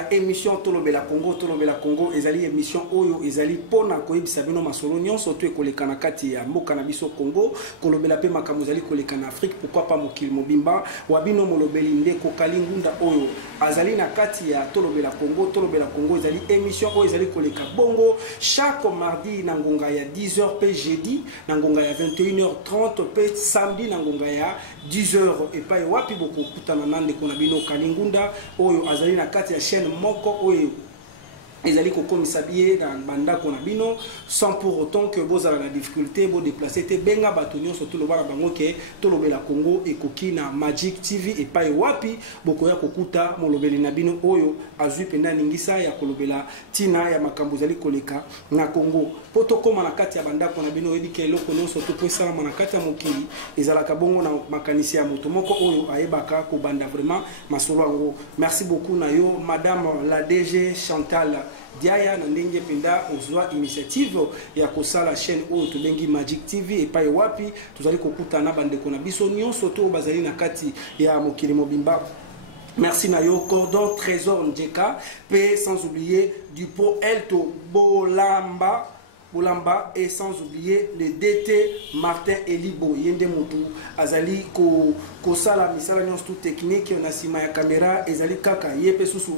ya émission Tolobela Congo ezali émission oyo ezali pona koyebisa bino masolo nyonso to ekoleka na kati ya mboka na biso Congo kolobela pe makambo ezali koleka na Afrique pourquoi pas mokili mobimba wabino molobeli ndeko kalingunda oyo azali na kati ya Tolobela Congo ezali émission oyo ezali koleka bongo chaque mardi na ngonga ya 10h pe jeudi na ngonga ya 21h30 pe samedi na ngonga ya 10h et pas wapi boko kutana nande kona bino kalingunda oyo azali na kati ya chaîne moko oyo ezali kokomisa biye na bandako na bino sans pour autant que bozala na difficulté bo déplacer te benga bato nyonso to lobana bango ke Tolobela Congo ekoki na Magic TV et pas wapi bokoya kokuta molobeli na bino oyo azwi penda ningisa ya kolobela tina ya makambo ezali koleka na Congo poto koma na kati ya bandako na bino yedike eloko nyonso to posala na kati ya mokili ezalaka bongo na makanisi ya moto moko oyo ayebaka ko banda vraiment masolo yango. Merci beaucoup na yo madame la DG Chantal Diaya na ndenge penda ozwa initiative ya kosala chaîne oyo tobengi Magic TV et pas wapi tozali kokuta na bandeko na biso nyonso to bazali na kati ya mokili mobimba. Merci na yo Cordon Trésor Njeka pe sans oublier Dupont Elto Bolamba et sans oublier le DT Martin Elibo yende mutu azali ko sala misala nyonso tout technique na sima ya caméra ezali kaka yepe susu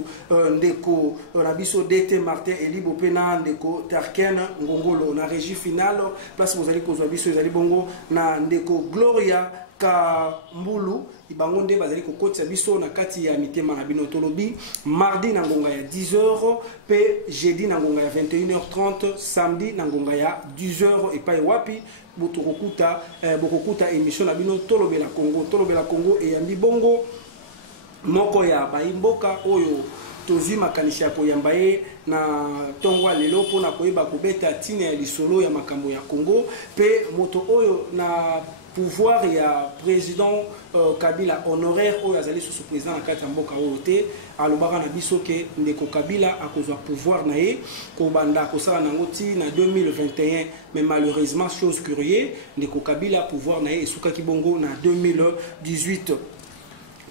ndeko rabiso DT Martin Elibo pe na ndeko Tarken Ngongolo na régie finale place bozali kozwa biso ezali bongo na ndeko Gloria Kambulu ibangonde bazali kokotisa biso na kati ya mitema na bino tolobi mardi na ngonga ya 10h pe jeudi na ngonga ya 21h30 samedi na ngonga ya 10h et pas wapi bokokuta émission na bino Tolobela Congo et yambi bongo moko ya baimboka oyo tozi makanisi ya koyamba ye na tongwa lelo pona koyeba kobeta tina ya lisolo ya makambo ya Congo pe moto oyo na pouvoir ya président Kabila honoraire oyo azali sous président na kati ya mboka oyo te alobaka na biso ke ndeko Kabila akozwa pouvoir na ye kobanda kosala nango ti na 2021 mais malheureusement chose curieuse ndeko Kabila pouvoir na ye esukaki bongo na 2018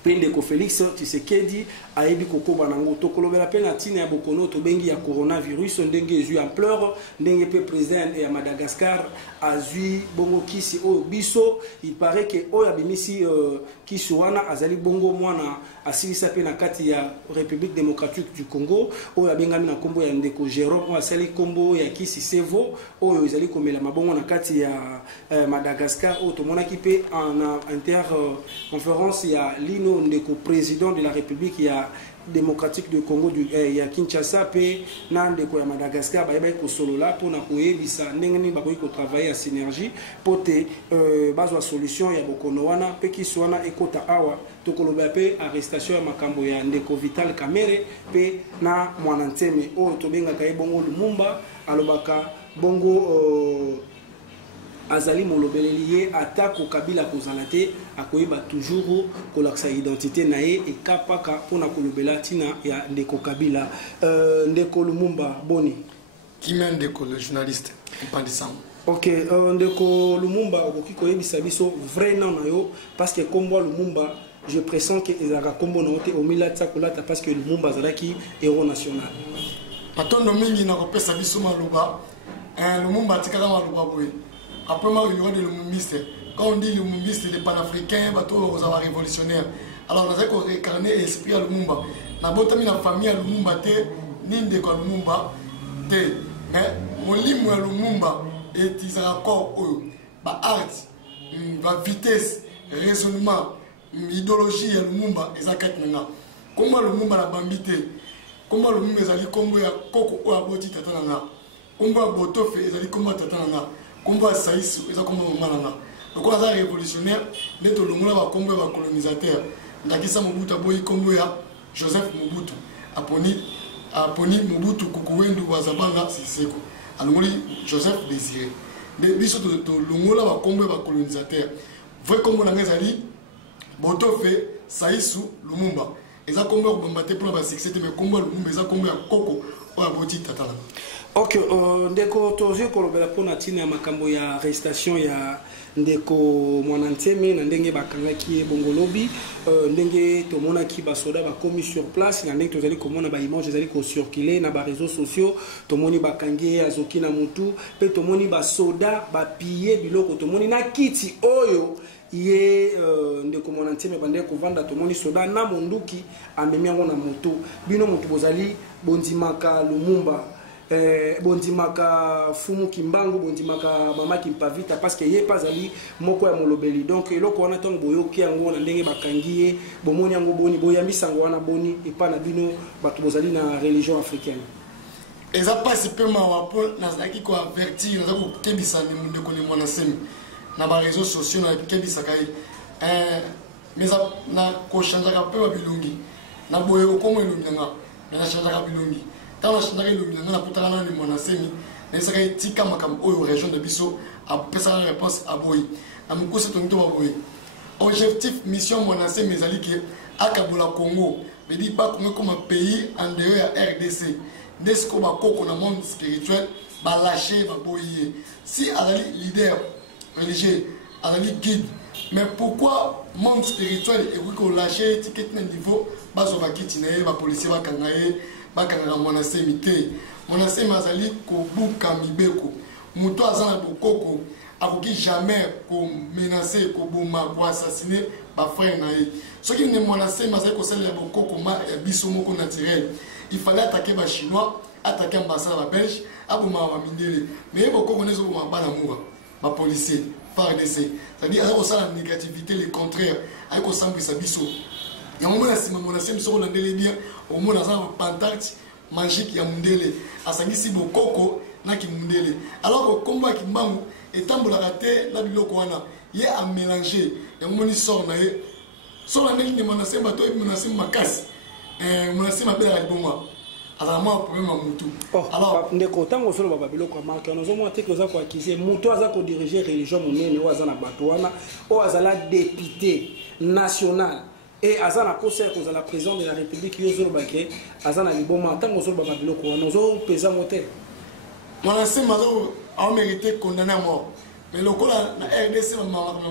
Pendeko Félix Tshisekedi ayebi kokoba nango tokolobela pe na tina ya bokono to bengi ya coronavirus ndenge ezui ampleur ndenge pe président ya Madagascar azui bongo kisi oyo biso il paraît que oyo abimisi kisi wana azali bongo mwana asilisa pe na kati ya République démocratique du Congo oyo abengami na kombo ya ndeko Jérôme oyo asali kombo ya kisi Sevo oyo ezali komela mabongo na kati ya Madagascar oyo tomonaki pe en interconférence ya Lino ndeko président de la République ya démocratique du Congo ya Kinshasa pe na ndeko ya Madagascar bayeba ko solola pona koyebisa ndenge nini bakoki ko travailler à synergie pote bazwa solution ya bokono wana pe kiswana ekota awa tokoloba pe arrestation ya makambo ya ndeko Vital Kamerhe pe na mwana nteme oyo tobenga kaye bongo Lumumba alobaka bongo azali molobeleli ye atako Kabila kozala te akoyeba toujours kolakisa identité na ye ekapaka pona kolobela tina ya ndeko Kabila ndeko Lumumba boni Kimia ndeko le journaliste mpandisam. Ok ndeko Lumumba okoki koyebisa biso vrai nom na yo parce que kombo Lumumba je pressens que ezaka kombo na ote omila tsakolata parce que Lumumba azalaki héros national patondo mingi na kopesa biso maloba Lumumba tikaka maloba boye. Après moi, il y aura des lumumbistes. Quand on dit lumumbiste, les panafricains, bateau aux avoir révolutionnaires. Alors, on a réincarné l'esprit à Lumumba. Na botami na famille à Lumumba te, ninde kwa Lumumba te. Mais mon limu à Lumumba et ils ont encore ba art, ba vitesse, raisonnement, idéologie à Lumumba et zakat nana. Comment Lumumba la bambité? Comment Lumumba ezali kombo ya koko o aboti tatanana? Kombo botofe ezali kombo tatanana? Combo à Saïs, ils ont combo malanga. Donc on a révolutionnaire, net au lomula va combo va colonisateur. Ndakisa Mobutu aboyi combo ya Joseph Mobutu. Aponi Mobutu kukuwendu wa Zabanga Siseko. Alongoli Joseph Désiré. Mais biso to lomula va combo va colonisateur. Vrai combo na ngezali Botofe Saïsou Lumumba. Ils ont combo pour combattre pour la succès mais combo Lumumba ils ont combo ya Koko o aboti tatala. Ok, ndeko tozo kolobela pona tina makambo ya arrestation ya ndeko mwana nteme na ndenge bakangaki bongolobi ndenge tomona ki basoda bakomi sur place na ndenge tozali komona ba image ezali ko circuler na ba réseaux sociaux tomoni bakangi azoki na mutu pe tomoni basoda bapiller biloko tomoni na kiti oyo ye ndeko mwana nteme bande kovanda tomoni soda na monduki amemi yango na moto bino moto bozali bondimaka Lumumba bondimaka Fumu Kimbangu bondimaka Mama Kimpavita parce que ye pas ali moko ya molobeli donc eloko wana tongo boyoki yango na ndenge bakangi ye bomoni yango boni boyambisa yango wana boni epa na bino bato bozali na religion africaine eza pasi pe mawa po nazaki ko avertir nazaki kebisa ni ndeko ni mwana semi na ba réseaux sociaux na kebisa kai mais na ko chanja ka pe bilungi na boyo ko mo ilungi na chanja ka bilungi tant la chandari le na putana ni mwana semi na saka tika makam oyo région de biso a pesa la réponse à boy na mkosi tonto ba boy objectif mission mwana semi ezali ke akabola Congo mais dit pas Congo comme un pays en dehors à RDC desco ba koko na monde spirituel ba lâcher ba boyer si azali leader religieux azali guide mais pourquoi monde spirituel et ko lâcher ticket na niveau bazo ba kitinaye ba policier ba kangaye bakanga mwana semi te mwana semi azali ko buka mibeko muto azana bokoko akoki jamais ko menacer ko boma ko assassiner ba frère na ye soki ne mwana semi azali ko salela bokoko ma biso moko naturel il fallait attaquer ba chinois attaquer ambassade ba belge aboma ba mindele mais bokoko nezo boma bana moura ba policier FARDC c'est-à-dire ako sala négativité le contraire ako sambisa biso ya mwana sima mwana semi soko na ndele bien au moins dans un pancarte magique ya mundele asangisi bokoko na ki mundele alors que combat ki mbangu etambola raté na biloko wana ye a mélanger ya moni sort na ye sort na ndenge mwana semi bato e mwana semi makasi mwana semi abela libonga azama problème à mutu alors ndeko tango solo baba biloko marque on zo monter que za ko acquiser mutu aza ko diriger religion monene o azana bato wana o azala député national et Azana conseil qu'on a la président de la République Yozo Baké Azana Liboma tant qu'on soit Babiloko nous avons pesé motel mon ancien mazo a mérité condamné à mort mais le coup la RDC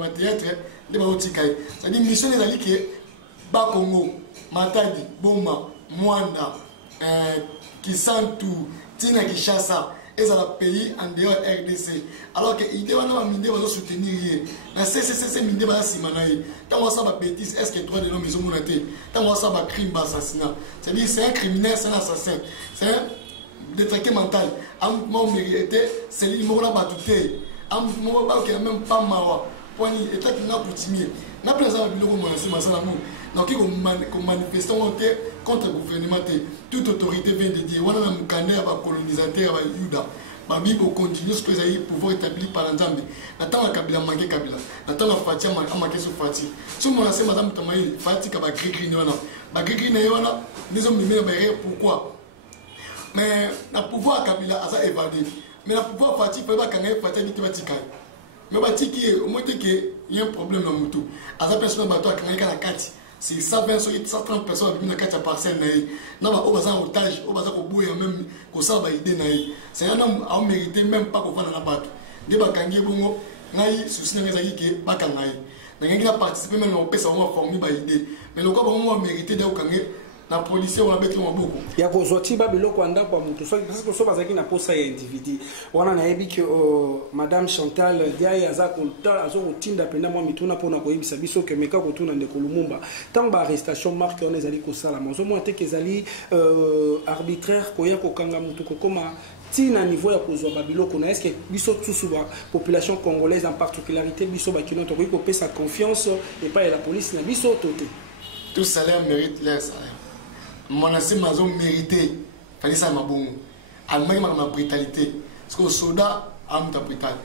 ma théâtre de Baotikai ça dit mission les alliés que Bas Congo Matadi Boma Mwanda Kisantu Tina Kishasa et ça la pays en dehors RDC alors que idée wana minde va soutenir na CCC minde va simanaye tant on ça va bêtise est-ce que droit de l'homme ils ont monté tant on ça va crime assassinat c'est dire c'est un criminel c'est un assassin c'est un détraqué mental un mouvement mérité c'est lui mora batouté un mouvement ba qui même pas mawa poni état qui n'a coutumier na présent biloko mona c'est masala mu donc il ko manifester contre le gouvernement toute autorité vient de dire wana mukanda ya ba colonisateur ba yuda babi ko continue ce que ça y pouvoir établi par Nzambe natanga kabila manke kabila natanga fatia manke so fati so mona c'est madame tamayi fati ka ba grigri wana ba grigri na wana nizo mimela ba pourquoi mais na pouvoir kabila asa évadé mais na pouvoir fati fa ba kanga fati ni tibatika mais ba tiki au moins que il y a un problème dans mutu asa personne ba to kanga kana kati c'est 120 130 personnes qui ont une parcelle na ba obaza otage obaza ko bouya même ko ça ba idée na c'est un homme a mérité même pas ko fana na bato de ba kangi bongo ngai souci na ngezaki ke ba kangai na ngi na participer même on peut ça on former ba idée mais le ko ba on mérité da kangi na policier on a besoin de beaucoup ya ko zoti ba biloko anda kwa mutu so parce que so bazaki na posa ya individu wana na yebi que madame Chantal Diaye azako azo tinda penda mo mituna pona ko yebisa biso ke meka ko tuna ndeko Lumumba tant ba arrestation marque on ezali ko sala mo zo mo te kezali arbitraire ko ya ko kanga mutu ko koma tina niveau ya kozwa ba biloko na est-ce que biso tous ba population congolaise en particularité biso ba kino to ko pesa confiance et pas la police na biso toté tout salaire mérite leur salaire. Mon ancien maison mérité, fallait ça ma bon. Allemagne ma brutalité. Parce que le soldat a une brutalité.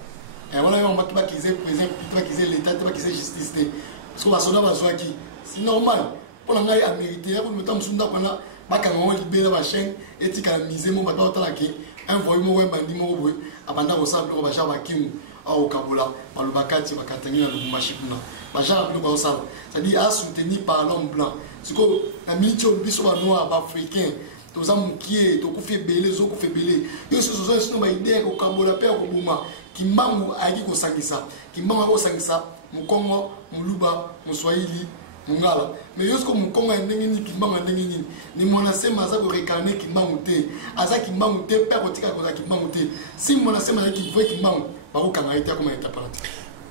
Et voilà, on va pas qu'ils aient président, pas qu'ils aient l'état, pas qu'ils aient justice. Parce que le soldat va jouer qui. C'est normal. Pour l'engager à mériter, pour le temps où on a pas quand on libère la chaîne, et tu as misé mon bateau à la qui, un voyou, un bandit, mon voyou, abandonné au sable, on va jouer à Kim, au Kabola, par le Bakati, par Katangina, le Machipuna. C'est-à-dire à soutenir par l'homme blanc. C'est que la militaire biso noir africain toza mukie tokufi ebele zokufi ebele yo soso sino ba idée ko kambola pe ko buma kimbangu ayaki kosangisa kimbangu akosangisa mukongo muluba muswahili mungala mais yosko mukongo ndenge ni kimbangu ndenge ni ni mona sema za ko recarner kimbangu te aza kimbangu te pe ko tika ko za kimbangu te si mona sema ki vrai kimbangu ba ko kanga ita kuma ita parati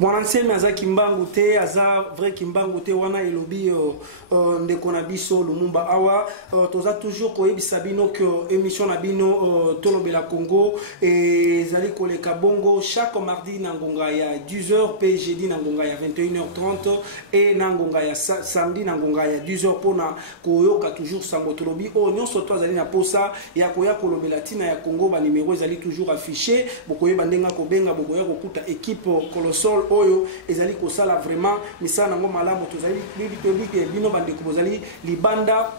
Mwanansemi aza kimbangu te, aza vrai kimbangu te, wana elobi ndeko na biso Lumumba awa toza toujours koyebisa bino que émission na bino Tolobela Congo ezali koleka bongo chaque mardi na ngonga ya 10h pe jeudi na ngonga ya 21h30 et na ngonga ya samedi na ngonga ya 10h pona koyoka toujours sango tolobi o nyonso to azali na posa ya koya kolobela tina ya Congo ba numéro ezali toujours affiché bokoyeba ndenga kobenga bokoya kokuta équipe colossal oyo ezali kosala vraiment misala nango malamu tozali bino bandeko bozali libanda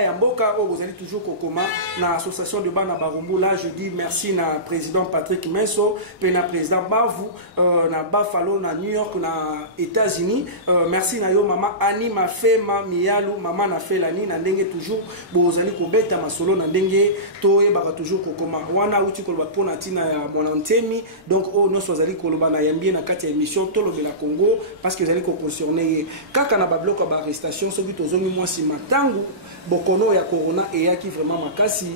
ya mboka o bozali toujours kokoma na association de bana barumbu. Là je dis merci na président Patrick Menso pe na président Bavu na Buffalo na New York na États-Unis. Merci na yo mama Ani Mafema Miyalu mama na Felani na ndenge toujours bozali kobeta masolo na ndenge to yebaka toujours kokoma wana uti koloba pona tina ya Monantemi. Donc o no sozali koloba na yambie na kati ya émission Tolobela Congo parce que zali ko concerner kaka na babloko ba arrestation soki tozongi mwasi matangu bokono ya corona eyaki vraiment makasi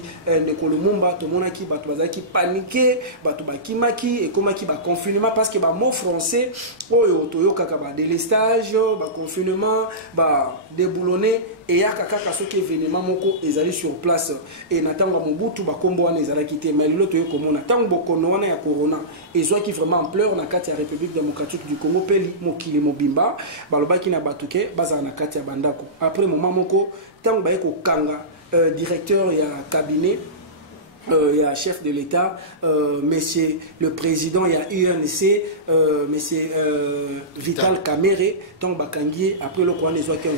ndeko Lumumba tomonaki bato bazaki paniqué bato bakimaki ekomaki ba confinement parce que ba mot français oyo toyokaka ba délestage ba confinement ba déboulonné eyaka kaka soki événement moko ezali sur place et natango mobutu ba kombo wana ezalaki te mais lelo toyokomona tango bokono wana ya corona ezwaki vraiment ampleur na kati ya République démocratique du Congo peli mokili mobimba balobaki na batuke bazala na kati ya bandako après moment moko tango baye ko kanga directeur ya cabinet ya chef de l'État monsieur le président ya UNC monsieur Vital Kamerhe tango bakangi après le kwana ezwaki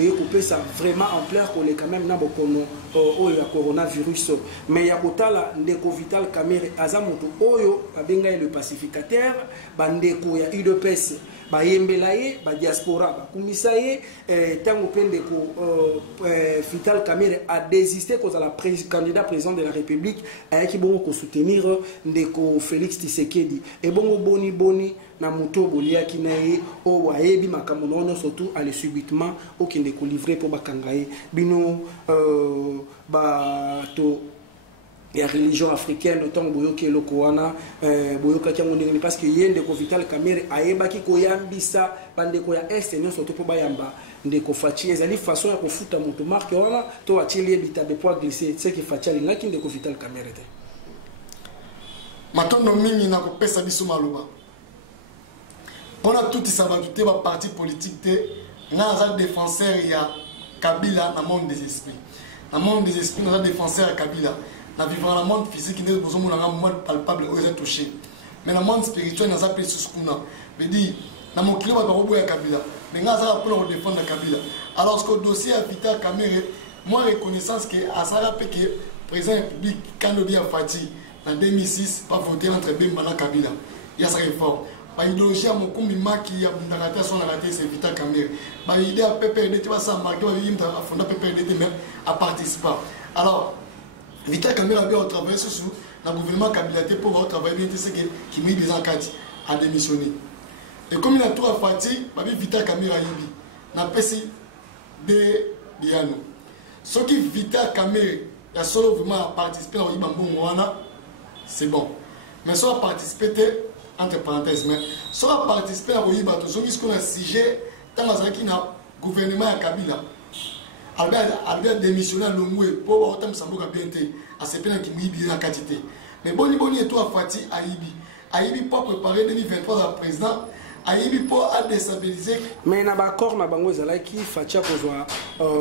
et couper ça vraiment ampleur qu'on est quand même na bokono oyo ya coronavirus mais ya kotala ndeko Vital Kamerhe azamuto oyo abenga le pacificateur bandeko ya UDPS ba yembela ye ba diaspora ba kumisa ye tango pendeko Vital Kamerhe a désisté cause à la candidat président de la République ayaki bongo ko soutenir ndeko Félix Tshisekedi et bongo boni na moto boliaki na ye o wayebi makambo nono surtout ale subitement o kende ko livrer pour bakanga ye bino ba to ya religion africaine autant boyoki eloko wana boyoka kiango ndenge parce que yende ko Vital Kamerhe ayebaki ko yambisa bandeko ya est nyonso surtout po bayamba ndeko Fachi ezali façon ya kofuta moto marque wana to atili ebita de poids glisser ce qui Fachi alingaki ndeko Vital Kamerhe te matondo mingi na kopesa biso maloba on a tout ça va tout ba parti politique te na za défenseur ya Kabila na monde des esprits na monde des esprits na défenseur ya Kabila na vivre dans le monde physique ne besoin mon monde palpable aux est touché mais le monde spirituel na za pe suskuna me dit na mon kilo ba robo ya Kabila mais nga za pour défendre Kabila alors que le dossier à Vital Kamerhe moi reconnaissance que asara pe que président république quand le bien Fati en 2006 pas voter entre Bemba na Kabila il y a ça réforme ba idéologie à mokumbi maki ya ndangata son raté c'est Vital Kamerhe ba idée à PPRD tu vas ça marquer ba yimta a fondé PPRD même à participer alors Vital Kamerhe a bien travaillé sur le gouvernement Kabila pour travailler bien ce qui met des enquêtes à démissionner et comme il a tout à Fati ba Vital Kamerhe a yibi na pesi de Diano ce qui Vital Kamerhe a solo vraiment participé à Ibambongo wana c'est bon mais ça a participé entre parenthèses mais ça a participé à Oyibato ce qui est un sujet dans la gouvernement à Kabila Albert démissionné à Longwe pour autant Samboka BNT à ce point qui m'a bien quantité mais boni et toi Fati Aibi pour préparer 2023 à président Aibi pour déstabiliser mais na bakor na bango ezalaki Fati akozwa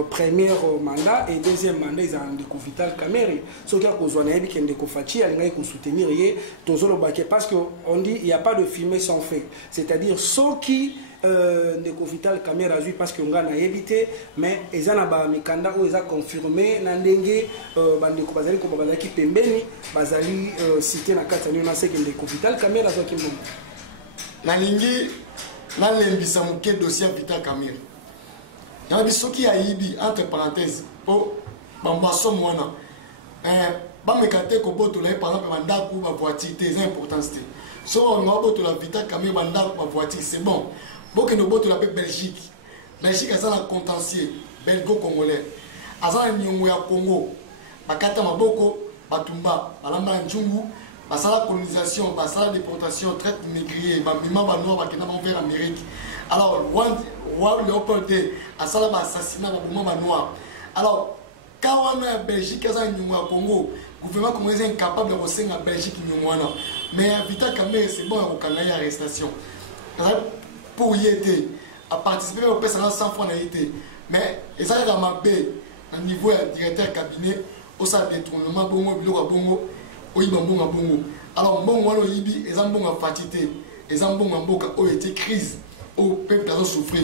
premier mandat et deuxième mandat ils ont ndeko Vital Kamerhe ce qui a kozwa na yebi ke ndeko Fati alingai ko soutenir ye tozolo baké parce que on dit il y a pas de fumée sans feu c'est-à-dire ceux qui ndeko Vital Kamerhe azui parce que nga na yebité mais ezana ba mikanda o eza confirmé na ndenge bandeko bazali ko bazaki pembeni bazali cité na kati na seke ndeko Vital Kamerhe azaki mbongo na lingi na lembisa moke dossier Vital Kamerhe Il y a des gens qui aïbi, entre parenthèses, pour Bambasso Moana. Bamekate ko boto la par exemple mandat pour ma voiture, c'est important. Si on a boto la vita camé mandat pour ma voiture, c'est bon. Beaucoup de boto la Belgique. Belgique a un contentieux belgo-congolais. Azana nyongo ya Congo. Bakata maboko, batumba, balamba njungu, basala colonisation, basala déportation, traite négrier, bamima banoa bakena vers Amérique. Alors, roi Léopold II, asala assassinat babuma banoa. Alors, quand on a Belgique a un Congo, le gouvernement congolais est incapable de recevoir la Belgique. Mais Vita Kamere, c'est bon, il y a une arrestation. Pour y aider, à participer au PSA 100 fois été. Mais ils ont ramabé au niveau du directeur cabinet, au sein de détournement, bongo, bilo bongo, au Ibambonga bongo. Alors, bongo, ils ont bon à fatiguer, ils ont bon à boka, au été crise, au peuple a souffert.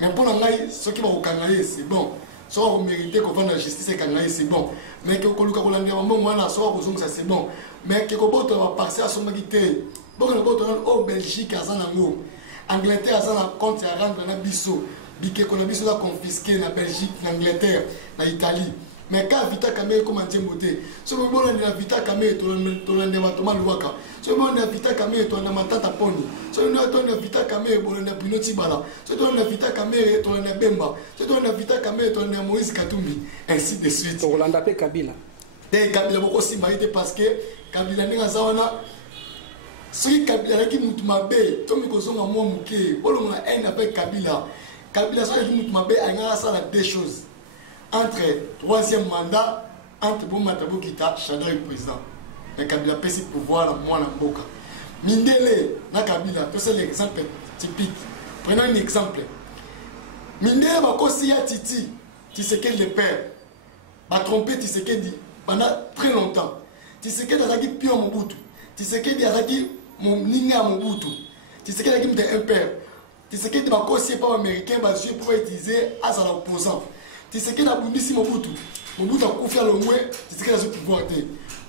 Mais pour l'anglais, ce qui va au Canada, c'est bon. Soit on mérite qu'on fasse la justice et c'est bon. Mais que c'est bon. Mais que va passer à son magité. Bon, au Belgique, à Zanango. Angleterre, à Zan compte à rendre la bisso. Biké qu'on a bisso la confisqué na Belgique, l'Angleterre, na Italie. Mais quand Vita Kamere comment dire moté. Ce moment là la Vita Kamere to la département Luaka. Ce moment la Vita Kamere to la matata poni. Ce moment la Vita Kamere bo la Pinoti Bala. Ce moment la Vita Kamere to la Bemba. Ce moment la Vita Kamere to la Moïse Katumbi, ainsi de suite. Rolanda pe Kabila. Dès Kabila beaucoup si marité parce que Kabila ninga zawana celui Kabila qui mutumabe to mi kozonga mo muke. Bolo na haine avec Kabila. Kabila ça qui mutumabe anga ça la deux choses. Entre troisième mandat, entre Bomatabo Kita, Shadow et président. Mais Kabila peut se pouvoir la moi la boca. Mindele, na Kabila, c'est l'exemple typique. Prenons un exemple. Mindele va aussi à Titi, tu sais qu'elle le père. Va tromper, tu sais qu'elle dit pendant très longtemps. Tu sais qu'elle a dit pire mon bout. Tu sais qu'elle a dit mon ninga mon bout. Tu sais qu'elle a dit un père. Tu sais qu'elle va aussi pas américain, va jouer pour utiliser à son opposant. Tu sais qu'il a Bundisi Mobutu. Mobutu a confié à l'Omoué, tu sais qu'il a ce pouvoir.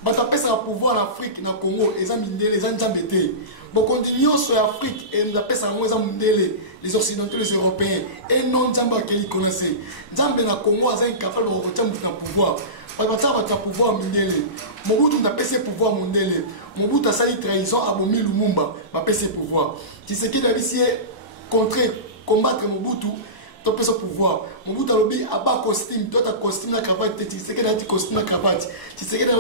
Mais tu as un pouvoir en Afrique, dans le Congo, les gens embêtés. Bon, continuons sur l'Afrique et nous appelons ça les Occidentaux, les Européens. Et non, Djamba qui connaissent. Djamba dans le Congo, est incapable de retenir le pouvoir. Parce que tu as le pouvoir mondial. Mobutu n'a pas ce pouvoir mondial. Mobutu a sali trahison à Bomi Lumumba, n'a pas ce pouvoir. Tu sais qu'il a essayé de combattre Mobutu. Tu peux ce pouvoir. Mobutu a lobby à bas costume, toi ta costume la cravate, tu sais qu'il a dit costume la cravate. Tu sais qu'il a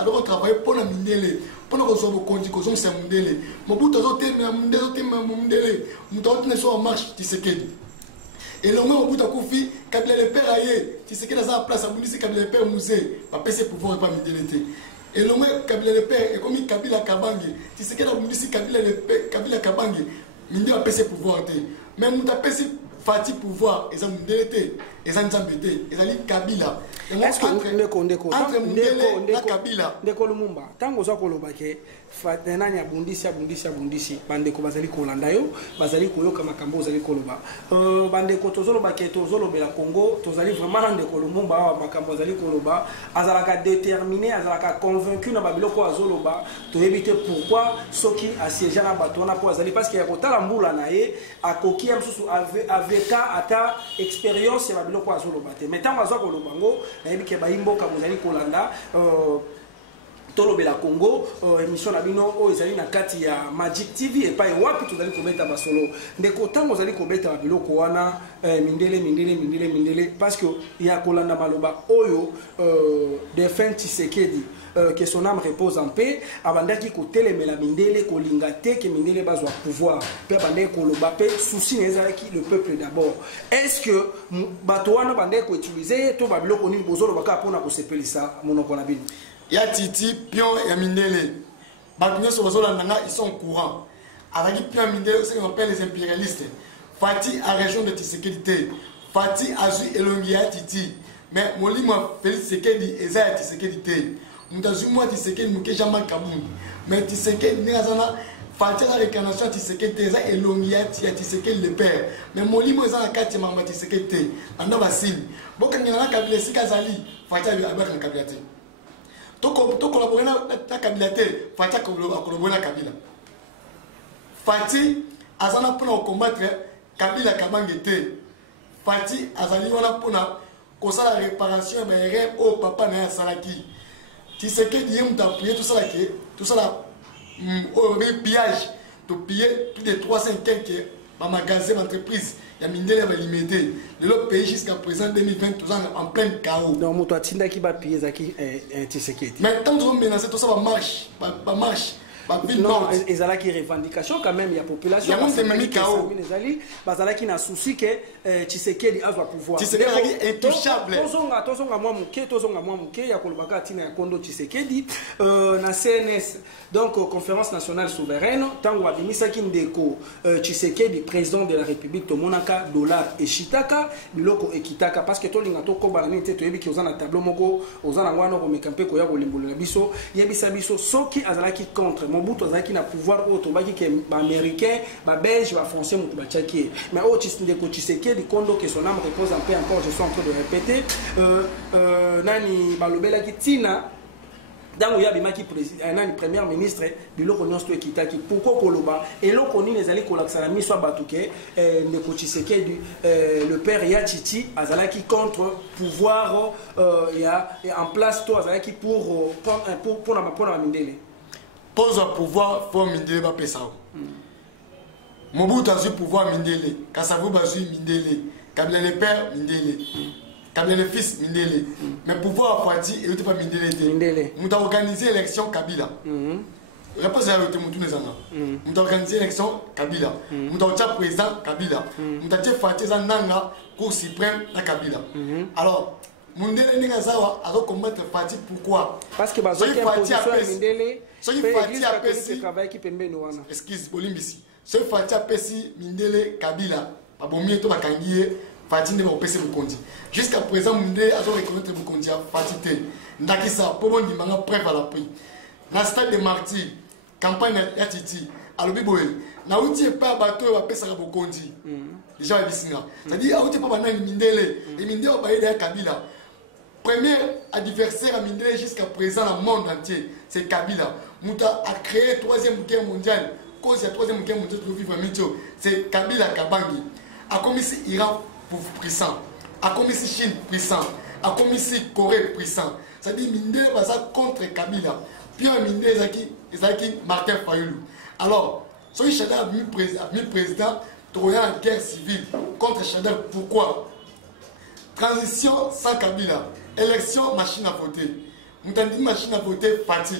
alors travailler pour la mindele, pour la résoudre le conduit, qu'on s'est mindele. Mobutu a zoté mais mindele, Mobutu ne soit en marche, tu sais qu'il. Et le moment Mobutu a confié, Kabila le père aïe, tu sais qu'il a sa place à Mobutu, Kabila le père musée, va passer pouvoir pas mindele. Et le moment Kabila le père est comme Kabila Kabange, tu sais qu'il a Mobutu Kabila le père, Kabila Kabange, mindele va passer pouvoir. Mais Mobutu a passé Fati pouvoir, ils ont délété, ils ont embêté, ils ont dit Kabila. Est-ce que entre Mundele et Kabila Ndeko Lumumba, tango za koloba ke fatena nya bundisi bandeko bazali kolanda yo, bazali koyoka makambo bazali koloba. Bandeko tozoloba ke tozolobela Congo, tozali vraiment Ndeko Lumumba makambo bazali koloba, azalaka déterminé, azalaka convaincu na babiloko azoloba, to éviter pourquoi soki assiégé na batona po azali parce que ya kotala mbula na ye akoki ya msusu avec ata expérience ya babiloko azoloba te. Mais tango azwa kolobango nayebi ke bayimboka bozali kolanda tolobela Congo émission na bino o ezali na kati ya Magic TV et pas wapi tozali kobeta basolo ndeko tango zali kobeta biloko wana mindele parce que ya kolanda maloba oyo de fin Tshisekedi que son âme repose en paix abandaki kotelemela mindele kolinga te que mindele bazwa pouvoir pe bandeko koloba pe souci nezalaki le peuple d'abord. Est-ce que bato wana bandeko utiliser to babiloko nini bozolo baka pona ko sepelisa monoko na bino? Ya Titi, Pion et Mindele. Ils sont au courant. Avec Pion et Mindele, c'est ce qu'on appelle les impérialistes. Fati a région de Tshisekedi. Fati a joué Elongi à Titi. Mais Molima Félix Tshisekedi et Zaya Tshisekedi. Moutazuma Tshisekedi Mouké Jamal Kaboun. Mais Tshisekedi n'est pas Fati a la réincarnation Tshisekedi Zaya Elongi à Tshisekedi le père. Mais Molima est dans la carte de Tshisekedi. En Abassine. Bon, quand il y a un Kabila Sikazali, Fati a eu un Kabila. Tu collabores na Kabila te, Fati a collaboré na Kabila. Fati a combattre Kabila Kabange te. Fati azali wana pona kosa la réparation mais rêve au papa na salaki. Tu sais que Dieu m'a appuyé tout ça là au pillage, tu piller plus de 300 quelques magasin d'entreprise. Il y a Mindele va limiter. Le pays jusqu'à présent 2020 tout ça en plein chaos. Donc moi toi Tinda qui va piller Zaki tu sais que. Mais tant qu'on menace tout ça va marche, pas marche. Non, ils ont qui revendication quand même, il y a population. Il y a même chaos. Qui n'a souci que Tshisekedi a le pouvoir. Tshisekedi est intouchable. Tozonga moi muke ya kolobaka tina ya kondo Tshisekedi na CNS. Donc conférence nationale souveraine tango abimisa ki ndeko Tshisekedi président de la République to monaka dollar et shitaka biloko ekitaka parce que to linga to koba na nte to yebi ki ozana tableau moko ozana ngwana ko mekampe ko ya kolimbola biso yebisa biso soki azalaki contre Mobutu azalaki na pouvoir auto baki ke ba américain ba belge ba français mutu ba tchaki mais au ndeko Tshisekedi kondo que son âme repose un peu encore je suis en train de répéter nani balobela ki tina dans le bimaki président premier ministre biloko nyonso ekitaki pourquoi koloba eloko nini ezali kolakisa na miso batuke ndeko Tshisekedi le père ya Titi azalaki contre pouvoir ya en place to azalaki pour na mindele pose au pouvoir pour Mindele va pesa. Mobutu a eu pouvoir Mindele, Kasavu a eu Mindele, Kabila le père Mindele, Kabila le fils Mindele. Mais pouvoir à Fati et pas Mindele. Nous avons organisé l'élection Kabila. Réponse à l'autre Moutou Nezanga. Nous avons organisé l'élection Kabila. Nous avons déjà président Kabila. Nous avons déjà Fati Zananga, Cour suprême à Kabila. Alors, Mindele Nengazawa a combattre Fati pourquoi? Parce que Fati a Mindele. Excuse Bolimbisi. Ce Fati a pesi Mindele Kabila. Abomi to bakangiye Fati ne opese Mukondi. Jusqu'à présent Mindele a reconnaître Mukondi a Fati te. Ndakisa pobo ndimanga preuve à l'appui. Na stade de martyr campagne ya Titi alobi boel. Na uti pas bateau va pesa Mukondi. Déjà va bisinga. C'est-à-dire a uti pas banani Mindele et Mindele ba ida Kabila. Premier adversaire à Mindele jusqu'à présent dans le monde entier, c'est Kabila. Mouta a créé la 3e guerre mondiale. Cause de la 3e guerre mondiale pour vivre Mito, c'est Kabila Kabangi. A commis Iran puissant, a commis Chine puissant, a commis Corée puissant. C'est-à-dire Mindele va ça contre Kabila. Puis Mindele Zaki Martin Fayoulou. Alors, ce Chadar a mis président, il y a une guerre civile contre Chadar. Pourquoi? Transition sans Kabila. Élection, machine à voter. Nous avons dit machine à voter, Fati.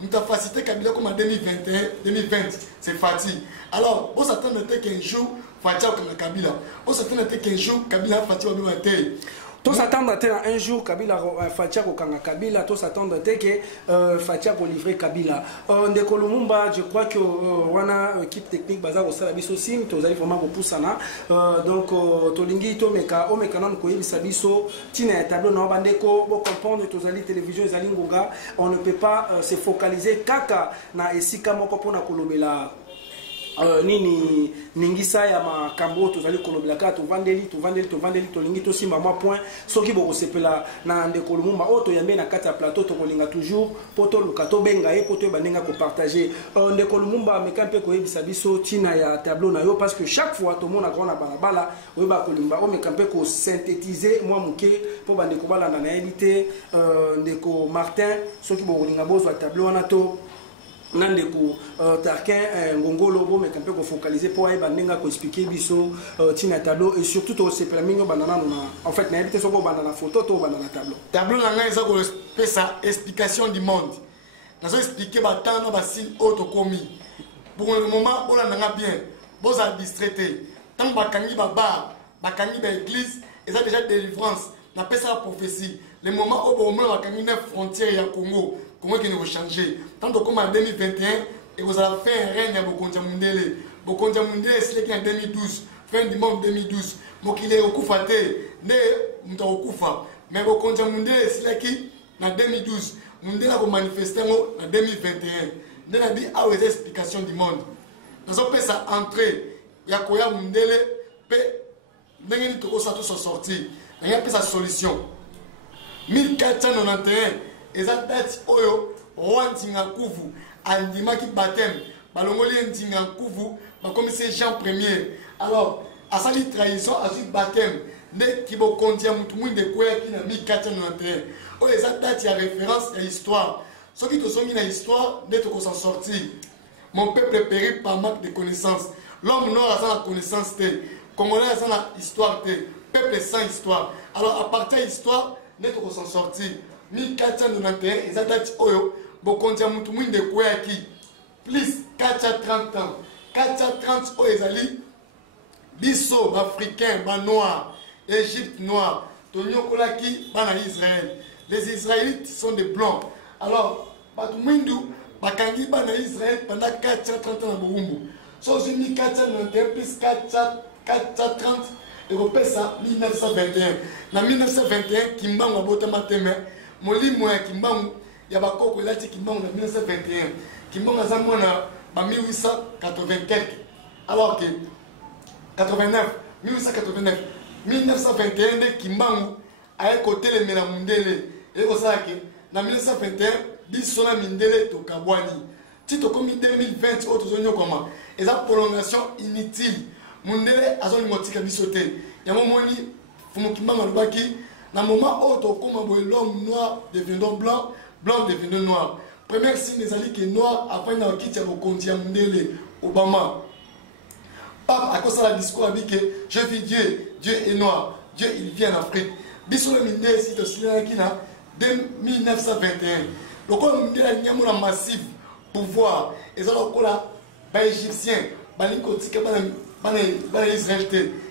Nous avons facilité Kabila comme en 2021, 2020, c'est Fati. Alors, on s'attend qu'un jour, Fati a Kabila. On s'attend qu'un jour, Kabila Fati a voter. Tous s'attendent à un jour Kabila Fatia Kokanga Kabila, tous s'attendent à que Fatia pour livrer Kabila. Ndeko Lumumba, je crois que wana équipe technique baza au salabiso sim, tous allez vraiment au poussana. Donc tolingi to meka, o meka non ko yebisa biso, tina tableau na bandeko, bo comprendre tous allez télévision ezali ngoga, on ne peut pas se focaliser kaka na esika moko pona kolobela nini ningisa ya makambo tozali kolobelaka tovandeli tolingi tosimba mwa point soki bokosepela na ndeko Lumumba oyo toyambe na kati ya plateau tokolinga toujours po toluka tobenga ye po toyeba ndenge kopartage ndeko Lumumba ameka mpe koyebisa biso ntina ya tableau na yo parce que chaque fois tomona grona balabala oyeba kolimba omeka mpe kosynthétiser mwa moke po bandeko balanda na yebi te ndeko Martin soki bokolinga bozwa tableau wana to nandeko Tarquin ngongolo bo mais camper ko focaliser pour ay bandenga ko expliquer biso tina tableau et surtout to se permis banana en fait na habité soko banana photo to banana tableau na ngai ça ko pesa explication du monde na so expliquer ba temps ba signe auto commis pour le moment on a bien boza distraité tant bakangi ba bakangi ba église et ça déjà délivrance na pesa la prophétie le moment où on a bakangi na frontière ya Congo comment qui nous changer tant comme en 2021 et vous avez fait un règne à Bokonja Mundele c'est en 2012 fin du monde 2012 mokile okufate ne muta okufa mais Bokonja Mundele c'est qui en 2012 Mundele a manifesté en 2021 de la dit à les explications du monde nous avons fait ça entrer ya koya Mundele pe ndenge to osa to sortir il y a sa solution 1491 et ça date oyo Rwandinga Kuvu andimaki baptême balongoli ndinga Kuvu ba commissaire Jean Premier alors à sa trahison à ce baptême nde kibokonzi ya mutu mwinde kweyaki na 1491 oyo eza date ya référence ya histoire soki tozongi na histoire nde tokosan sortir. Mon peuple périt par manque de connaissances. L'homme noir a la connaissance te. Congolais a la histoire te. Peuple sans histoire. Alors à partir de l'histoire, nous devons s'en sortir. 1491, et ça date oyo. Bokonzi ya mutu mwinde kweyaki. Plus 430 ans. 430 oyo ezali. Biso, africain, ba noir, Égypte noir. Tonyokolaki, bana Israël. Les Israélites sont des blancs. Alors, batu mwindu. Bakangi bana Israël pendant 430 ans na Burumbu. So j'ai mis 491 plus 430 et repère ça 1921. Na 1921 Kimbangu abota mateme. Molimo ya Kimbangu ya bakoko elati Kimbangu na 1921. Kimbangu aza mwana ba 1880 quelque. Alors que 89 1889 1921 de Kimbangu a côté le mena mundele et ko ça que na 1921 bisona mindele to kabwani tito komi 2020 autres zonyo koma eza prolongation inutile mundele azoni motika bisote ya momoni fumukimanga lubaki na moment auto koma boy l'homme noir devenant blanc blanc devenant noir première signe ezali que noir après na okiti ya bokonzi ya mundele Obama pape akosa la discours abi que je vis Dieu Dieu est noir Dieu il vient en Afrique bisona mindele sito silaki na 1921 donc on a une massive pouvoir et ça donc là les Égyptiens balikotika bana Israël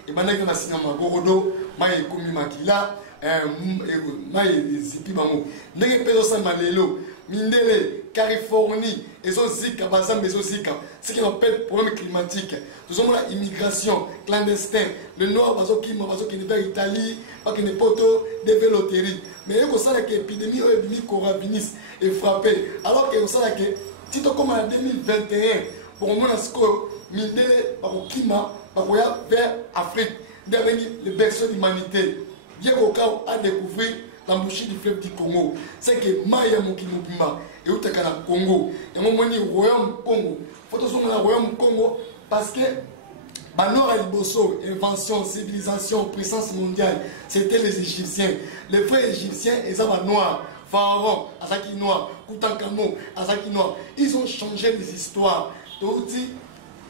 et bana na sinama gorodo mai komi makila mai zipi bango ndenge peso sa malelo mindele Californie et zo zika bazambe zo zika ce qui appelle problème climatique nous avons la immigration clandestin le nord bazo qui vers Italie pas que ne poto de véloterie mais il y a une épidémie de coronavirus est frappée alors que ça que tito comme en 2021 pour mon asco mindele bakokima bakoya vers Afrique devenir le berceau de l'humanité bien qu'au cas à découvrir l'embouchure du fleuve du Congo c'est que Maya Mokimobima et au Takana Congo et mon royaume Congo faut que le royaume Congo parce que Banor et Liboso, invention, civilisation, puissance mondiale, c'était les Égyptiens. Les frères égyptiens, ils avaient noir. Pharaon, Azaki noir. Kutankamo, Azaki noir. Ils ont changé les histoires. Donc,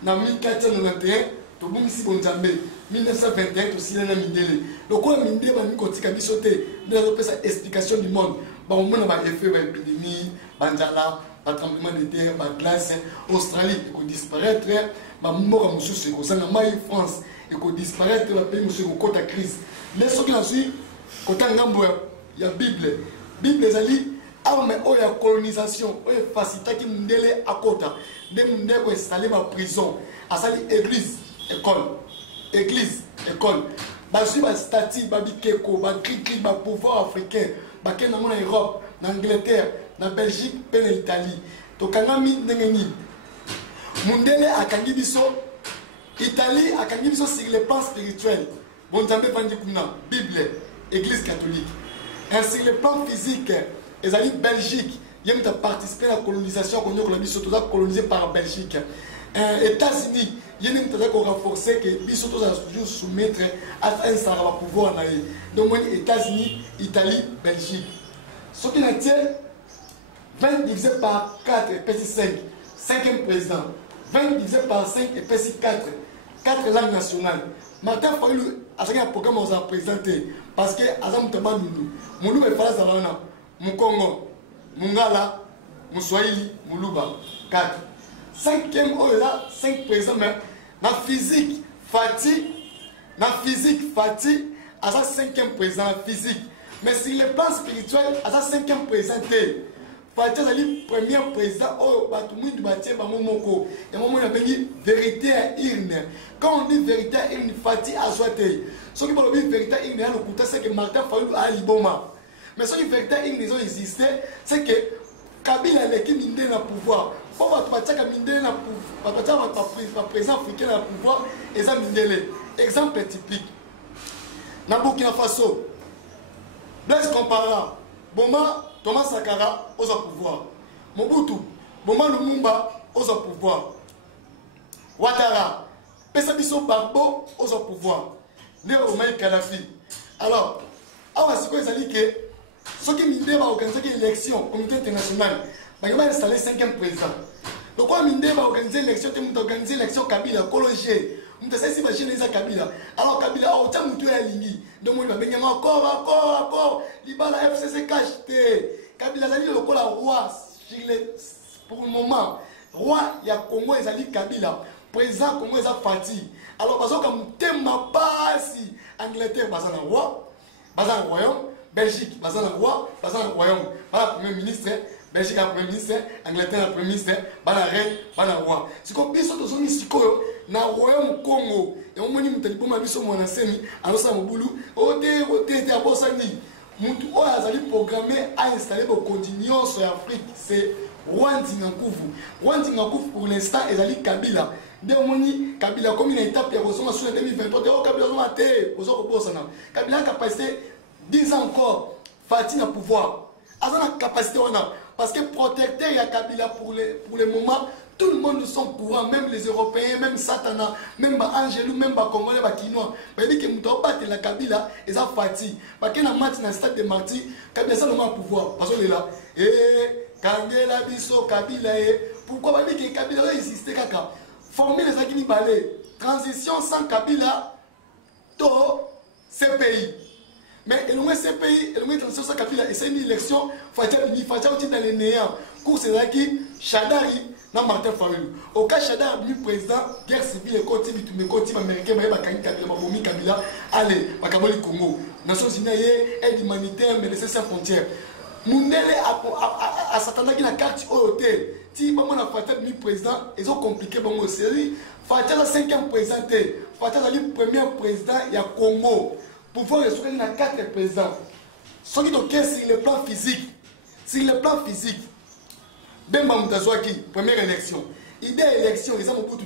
en 1491, to bumisi bonjambe 1921 to silana mindele lokola mindele ba mikotika bisote de sa explication du monde ba omona ba effet ba épidémie banjala ba tremblement de terre ba glace Australie ko disparaître ba mboka mususu ko sanga mai France et ko disparaître la pays mususu ko kota crise mais ce qui a suivi kota ngambo ya Bible ezali arme o ya colonisation o facilitaki mindele akota de mindele ko installer ma prison asali église école bazui ba statut ba bikeko ba krikri ba pouvoir africain ba kena mona Europe na Angleterre na Belgique pe na Italie to kangami ndenge nini mundele akangi biso Italie akangi biso sur le plan spirituel bon jambe vandi kuna Bible église catholique et sur le plan physique ezali Belgique yem ta participer à la colonisation qu'on a biso to colonisé par Belgique États-Unis il y a une renforcer que biso to toujours soumettre à un saraba pouvoir na donc États-Unis Italie Belgique ce qui est 20 divisé par 4 et puis 5 cinquième président 20 divisé par 5 et puis 4 langues nationales Martin Fayulu a un programme aux a présenté parce que Azam Tamba Moulou est pas Zalana Mukongo Mungala Muswahili Muluba 4 cinquième oh là 5 présidents mais na physique Fati à sa cinquième président physique mais sur le plan spirituel à sa cinquième présenté Fati est le premier président oh Batoumi du Batie Bamomoko et moment il a dit vérité à urne quand on dit vérité à urne Fati a souhaité ce qui veut dire vérité à urne le coup c'est que Martin Fayulu a liboma mais ce qui vérité à urne ils ont existé c'est que Kabila l'équipe minde na pouvoir pour battre minde na pouvoir battre président africain na pouvoir et ça mindele exemple typique na Burkina Faso Blaise Compaoré Boma Thomas Sankara aux pouvoir Mobutu Boma Lumumba aux pouvoir Ouattara Pesa Biso Gbagbo aux pouvoir Léo Kadhafi Alors, awa siko ezali ke soki minde ba organiser élection comité international ba va installer 5e président. Donc quoi minde ba organiser élection te muto organiser élection Kabila kologer. Muto sasi ba jeune eza Kabila. Alors Kabila o ta muto ya lingi. Donc moi ba benga encore libala FCC cache te. Kabila zali lokola roi pour le moment. Roi ya Congo ezali Kabila. Président Congo eza Fati. Alors parce que mutema pasi Angleterre bazana roi, bazana royaume, Belgique bazana roi, bazana royaume, bala premier ministre, Belgique a premier ministre, Angleterre a premier ministre, bala reine, bala roi. C'est comme biso to zoni sikoyo na royaume Congo. Et on moni mutali boma biso mwana semi, alosa mobulu, ote abosani. Mutu o azali programmé à installer au continent sur l'Afrique, c'est Rwandi Ngankuvu. Rwandi Ngankuvu pour l'instant ezali Kabila. Demoni Kabila comme une étape ya Rosoma sur 2023 de Kabila zona te ozo koposana. Kabila a capacité 10 ans encore Fati na pouvoir. Azana capacité wana parce que protecteur ya Kabila pour le moment tout le monde sont courant, même les Européens, même Satana, même Angelou, même Congolais, Kinois. Ils disent que nous battre la Kabila et ça Fati. Parce que dans le stade de Marty, Kabila ça le pouvoir. Parce que là, Kangela Biso Kabila pourquoi ils disent que Kabila existe kaka? Former les Akini Balé, transition sans Kabila, to CPI. Mais le moins CPI, le moins transition sans Kabila, et c'est une élection, Fatia aussi dans les néants. Cours c'est qui Chadari, non Martin Fayulu. Au cas Chadari, le président, guerre civile, les côtés américains, Kabila, allez, Makaboli Congo. Nations Unies, aide humanitaire, mais laissez sans frontières. Mundele a s'attendre à la carte au hôtel. Si maman a fait le président, ils ont compliqué bon série. Fatia la 5e président, Fatia le premier président il y a Congo. Pouvoir restaurer la 4 présidents. Ce qui est sur le plan physique. Sur le plan physique. Bemba Moutazouaki, première élection. Idée élection, ils ont beaucoup de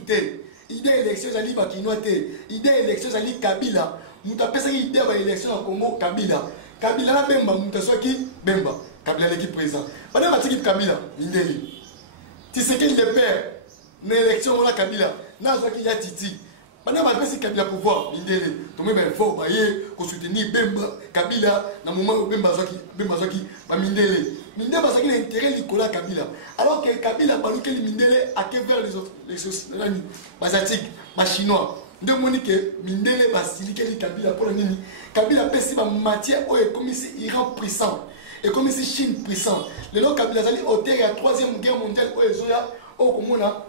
idée élection, Zali Bakinote. Idée élection, Zali Kabila. Moutapé, c'est idée élection au Congo, Kabila. Kabila la Bemba Moutazouaki, Bemba. Kabila l'équipe président. Pendant l'équipe Kabila, Mindeli. Tu sais qu'il est père. Une élection, on a Kabila. Nazouaki, il y a Titi. Pendant que Kabila pouvoir, Mindeli. Tout le monde est fort, qu'on soutenir Bemba, Kabila, dans le moment où Bemba Zouaki, Mindeli. Mindele parce qu'il a intérêt Nicolas Kabila. Alors que Kabila balou que Mindele a que vers les autres, les asiatiques, les chinois. De Monique Mindele basili que Kabila pour le nini. Kabila pèse ma matière où est comme si Iran puissant et comme si Chine puissant. Le nom Kabila zali au terre la 3e guerre mondiale où est au Komona.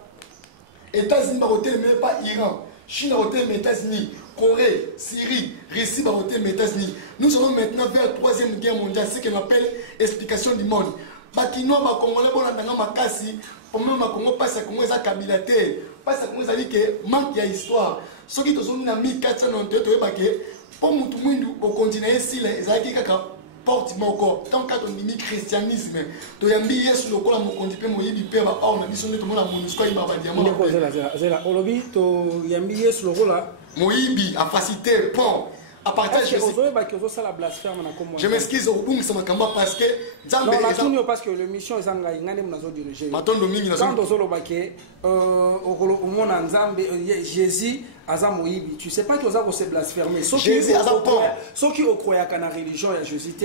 États-Unis par hôtel mais pas Iran. Chine par hôtel mais États-Unis. Corée, Syrie, Russie, les États-Unis. Nous sommes maintenant vers la 3e guerre mondiale, ce qu'on appelle explication du monde. Bakinois, Congolais, Makasi, pour moi, Congo passe à Congo, ça Kabila, passe à Congo, ça dit que manque de histoire. Ceux qui sont en 1492, pour nous, au continent, ici, les Aïki Kaka porte encore. Tant qu'on dit christianisme, tu as mis sur le col à mon conduit, mon yébi, père, on a mis sur le monde à mon histoire, il m'a dit diamant. Olobi, tu as mis sur le col là. Moïbi a facilité pont à partir je m'excuse au bout ça m'a parce que non parce que l'émission est en ngane mnazo diriger quand ozolo baké au monde nzambe Jésus aza moyibi tu sais pas que oza ko se blasphémer Jésus aza pont ceux qui croient à la religion et Jésus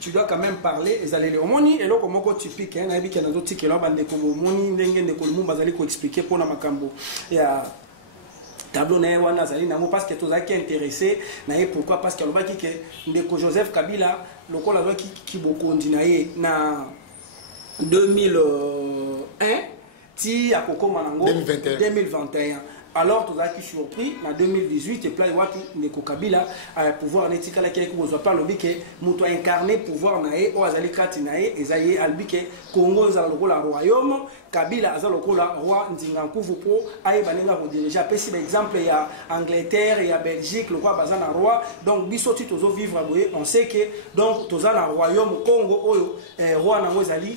tu dois quand même parler ezaleli omoni eloko moko typique na yebi kana zoti kelo bande ko moni ndenge ndeko lumba bazali ko expliquer pona makambo ya tableau na wana zali nango parce que tozaki intéressé na ye pourquoi parce que alobaki ke ndeko Joseph Kabila lokola azwaki kibokondi na ye na 2001 ti akokoma nango 2021 alors tozaki surpris en 2018 et puis watu ndeko Kabila pouvoir netikala kele ko zo pas lobike muto incarné pouvoir na ye o azali kati na ye ezaye albike Congo za lokola royaume Kabila aza lokola roi Nzingankuvu po aye baninga ko diriger pesi par exemple il y a Angleterre il y a Belgique le roi bazana roi donc biso ti tozo vivre boye on sait que donc tozana royaume Congo oyo roi na ezali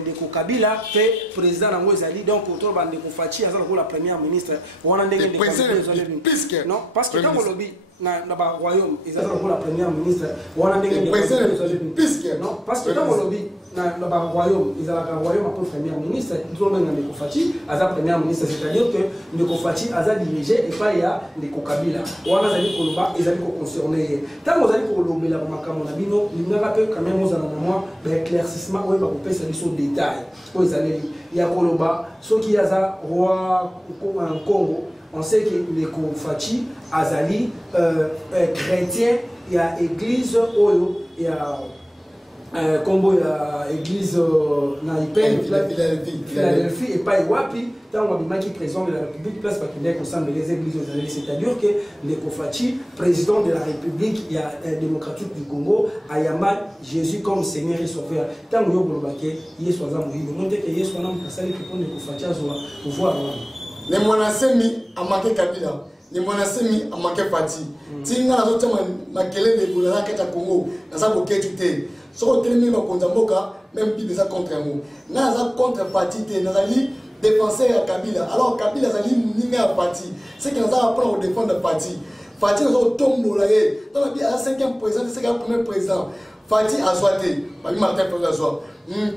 ndeko Kabila pe président na ezali donc autour bande ko Fachi aza lokola premier ministre wana ndenge ndenge non parce que dans le lobby na ba royaume ils aza lokola premier ministre wana ndenge ndenge non parce que dans le lobby dans le royaume, ils ont un royaume après premier ministre, ils ont même Ndeko Fachi, Aza premier ministre, c'est-à-dire que Ndeko Fachi Aza dirigé et pas il y a Ndeko Kabila. On a dit Koloba, ils allaient concerner. Tant qu'on a dit Koloba, la Makamon Abino, il n'y a pas quand même aux alentours d'éclaircissement, où il va couper sur des détails. Il y a Koloba, ceux qui ont roi en Congo, on sait que Ndeko Fachi, Azali, chrétien, il y a église, il y a Combo ya église naïpenne Philadelphie et pas Iwapi tant on qui président de la République place parce qu'il est ensemble les églises c'est-à-dire que Ndeko Fachi président de la République démocratique du Congo ayamba Jésus comme Seigneur et Sauveur tant on yobolobaké Yesu aza moyibi monte que Yesu na mukasali pour Ndeko Fachi azoa pouvoir les monasemi amake Kabila les monasemi amake Fati tinga nazo makele de boulana kata Congo naza boketute so telemi makonza mboka même Bible ça contre moi naza contre Fati te nazali défenseur ya Kabila alors Kabila zali ninga ya Fati c'est que naza apprendre au défendre Fati Fati nazo tombola ye dans la Bible à 5e président c'est le premier président Fati azwate bami Martin Fayulu azwa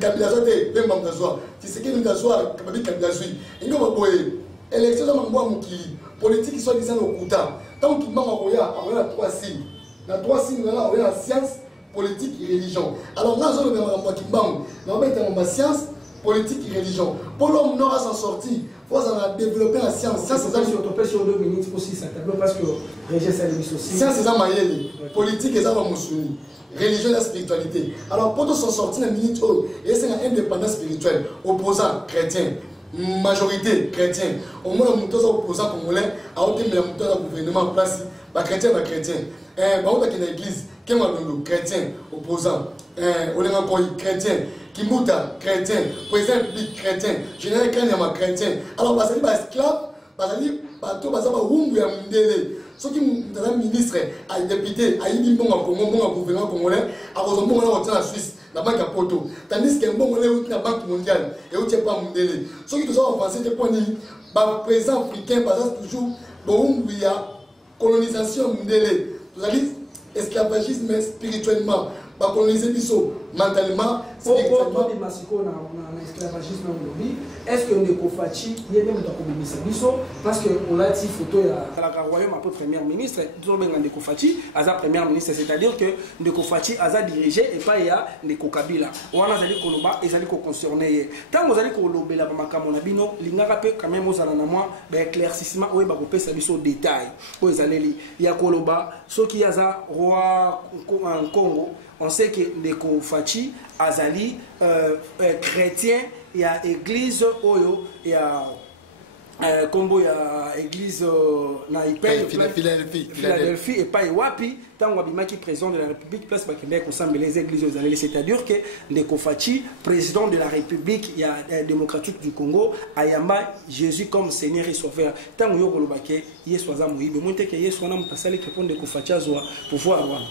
Kabila azwate bemba azwa Tshisekedi nous azwa Kabila azwi ingo baboye élection za mambo mukili politique soit disant au kuta tant qu'il m'a envoyé à 3 signes na 3 signes là on a science politique et religion. Alors, nous avons une science, politique et religion. Pour l'homme n'aura s'en sortir, il faut développer la science. Science, c'est ça. Sur 2 minutes aussi, ça tableau parce que Régis Salimis aussi. Science, c'est ça, Mayeli. Politique, c'est ça, Moussouni. Religion, la spiritualité. Alors, pour s'en sortir, une minute, il y a une indépendance spirituelle. Opposant, chrétien. Majorité, chrétien. Au moins, nous sommes opposants congolais, à aucun gouvernement en place, chrétien, chrétien. Dans l'église, chrétien, opposant, chrétien, Kimuta, chrétien, président public, chrétien, général Kanyama, chrétien. Alors, vous allez esclave, vous allez ceux qui sont ministres, les députés, les gouvernement congolais, en Suisse, la banque à Poto. Tandis qu'un bon la banque mondiale, et où tu n'es pas mondial. Ceux qui sont avancés, c'est pour le président africain, par exemple, toujours, il y a colonisation mondiale. Vous allez esclavagisme spirituellement, pas coloniser biso mentalement, spirituellement. Est-ce que Ndeko Fachi y a même dans biso parce que on a dit photo à la royaume après premier ministre, nous avons Ndeko Fachi as premier ministre, c'est-à-dire que Ndeko Fachi a dirigé et pas il y a Ndeko Kabila. On a dit Koloba et ça dit qu'on concerné. Tant vous allez Koloba la makamona bino, l'ingara peut quand même aux ananamoi, éclaircissement ou ba kopé ça biso détail. Aux allez il y a Koloba, ceux qui a roi en Congo. On sait que Ndeko Fachi azali chrétien, il y a église Oyo, il y a Combo, il y a église naïpenne Philadelphie et pas Iwapi. Tant qu'on qui président de la République, place Bakende ensemble les églises aux allées, c'est-à-dire que Ndeko Fachi, président de la République, il y a démocratique du Congo, ayamba Jésus comme Seigneur et Sauveur. Tant qu'on y a Golobake, Yesu azamoui, mais monte que Yesu anam pasali que pour Ndeko Fachi azoa pouvoir avoir.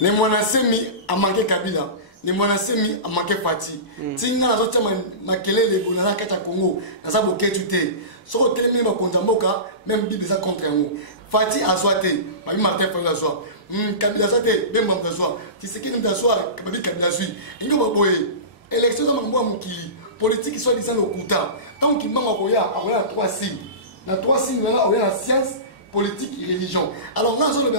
Les monasemi a manqué Kabila, les monasemi a manqué Fati. Tinga na zote makele les boulana kata Congo, na sa boke tute. So telemi ma kontamboka, même Bible ça contre nous. Fati a soité, Mami Martin Fayulu a soa. Kabila soité, même Mamba soa. Tshisekedi nous a soa, Kabila soa. Ingo baboye. Élection za mambo mukili, politique soit disant au kuta. Tant qu'il m'a envoyé à 3 signes. Na 3 signes là, on a la science, politique et religion. Alors, nous avons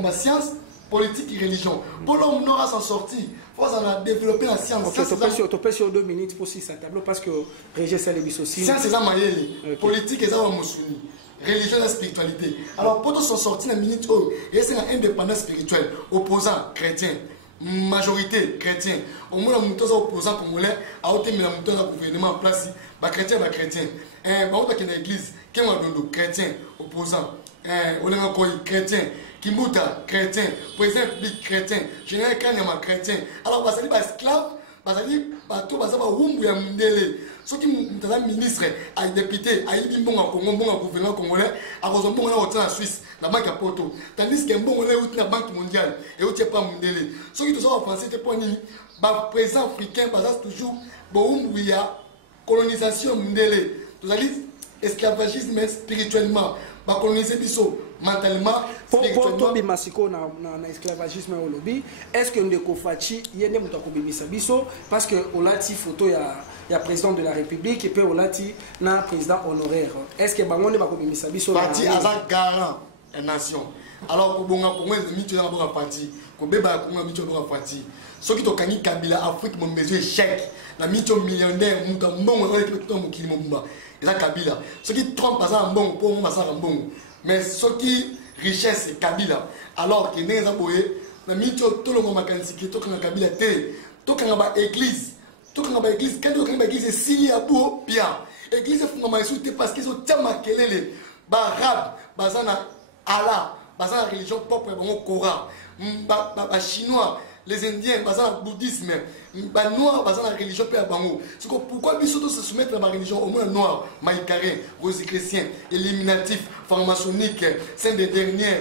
la science, politique et religion. Pour l'homme n'aura s'en sortir, il faut développer la science. Tu peux sur 2 minutes pour 6 tableau parce que Régis Salimis aussi. Science, c'est ça, Mayeli. Politique, c'est ça, Moussouni. Religion, la spiritualité. Alors, pour s'en sortir, la minute, il y a une indépendance spirituelle. Opposant, chrétien. Majorité, chrétien. Au moins, nous sommes opposants congolais, à autant que nous gouvernement en place, chrétien, chrétien. L'église, chrétien, opposant, chrétien, Kimuta, chrétien, président public, chrétien, général Kanyama, chrétien. Alors, vous allez esclave, vous allez tout, vous allez ceux qui sont ministres, les députés, les gouvernement congolais, en Suisse, la banque à Poto. Tandis qu'un bon la banque mondiale, et où tu n'es pas mondial. Ceux qui sont en français, c'est pour le président africain, toujours, il y a colonisation mondiale. Vous allez esclavagisme spirituellement, coloniser biso mentalement, spirituellement. Pour toi, Masiko na esclavagisme au lobby, est-ce que Ndeko Fachi yene mutako bimisa biso parce que olati photo ya président de la République et puis olati na président honoraire. Est-ce que bango ne bako bimisa biso parti azan garant en nation. Alors pour bonga pour moi mitu na bonga parti, ko beba ko nga mitu bonga parti. Ce qui to kani Kabila Afrique mon besoin chèque. Na mitu millionnaire muta mbongo ole to mukili momba. Eza Kabila. Ce qui trompe pas en bon pour moi ça en bon. Mais ce qui richesse c'est Kabila. Alors que neza boye na mitu to lo makanisi ki to kana Kabila te. To kana ba église. To kana ba église quand to kana ba église si ya bo bien. Église fuma maisute parce qu'ils ont tellement kelele. Ba arabe, bazana Allah, bazana religion propre bon Coran. Ba chinois, les indiens bazana bouddhisme. Ba noir bazana religion pe bango. C'est pourquoi biso to se soumettre à la religion au moins noir, maïcaré, rosicrétien, éliminatif, franc-maçonnique, saint des derniers,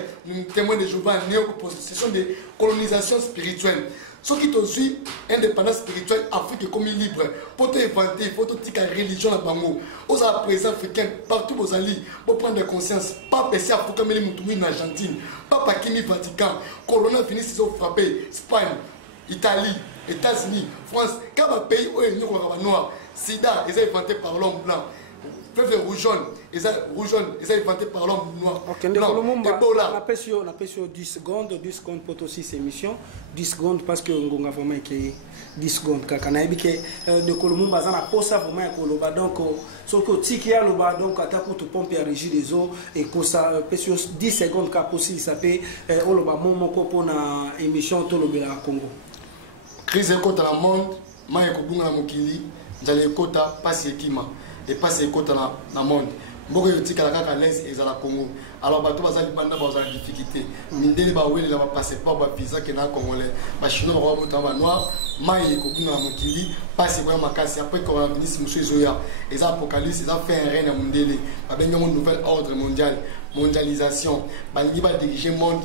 témoins de Jéhovah, néo-possession de colonisation spirituelle. Ce qui te suit, indépendance spirituelle, Afrique est comme libre. Pour te inventer, il faut te dire la religion là bango. Aux présents africains, partout aux alliés, pour prendre conscience, pas passer Afrique mais les Moutoumi en Argentine, pas Pakimi Vatican, Colonna finit ils ont frappé, Espagne, Italie, États-Unis, France, quand un pays où il y a noir, Sida, ils ont inventé par l'homme blanc. Fleuve rougeonne, ils ont inventé par l'homme noir. Ok, on appelle sur 10 secondes pour aussi ces émissions. 10 secondes parce que on a vraiment écrit 10 secondes. Quand on a dit que de Colomumba, on a posé vraiment un coloba. Donc, ce que tu as là, donc, à ta pour te pomper à régir des eaux et que ça, sur 10 secondes, quand possible, ça peut, on a moment pour une émission tout le Congo. Crise écoute dans le monde, moi, je suis Mokili, j'allais écouter passer Kima. Et pas ces côtés dans le monde. Beaucoup de gens qui sont à l'aise et à la Congo. Alors, bateau bazali banda bazali difficulté. Mindeli ba wele la ba passeport ba visa qui na congolais. Ba chinois ba bout en noir. Maï ko buna mokili. Passe vraiment makasi après coronavirus monsieur Zoya. Les apocalypse, ils ont fait un règne à Mindeli. Ba benga un nouvel ordre mondial, mondialisation. Ba ngi ba diriger monde.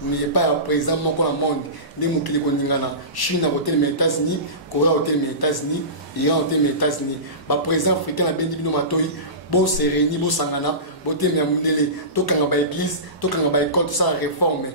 N'est pas présent dans le monde. Les mokili ko ningana. Chine a voté les États-Unis, Corée a voté les États-Unis, Iran a voté les États-Unis. Ba président africain la bendi bino matoi. Bo sereni bo sangana bo temia mundele to kanga ba église to kanga ba école ça réforme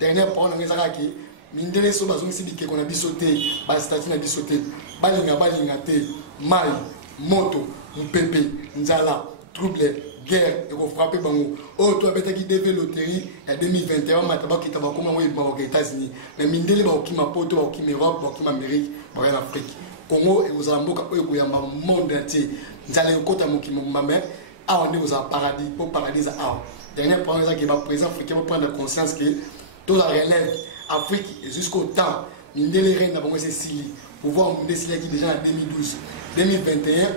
dernière parole ngezaka ki mindele so bazongi sibike kona bisote ba statut na bisote balinga te mai moto mpepe nzala trouble guerre et ko frapper bango oh to abeta ki deve loterie en 2021 mataba ki taba koma we ba aux États-Unis mais mindele ba okima poto ba okima Europe ba okima Amérique ba en Afrique Congo et aux amboka oyo koyamba monde entier nzala yokota mokimo mame awa nde aux paradis pour paradis awa dernière point ça qui va présent africain pour prendre conscience que tout la relève Afrique jusqu'au temps mindele reine bango c'est sili pouvoir monde sili qui déjà en 2012 2021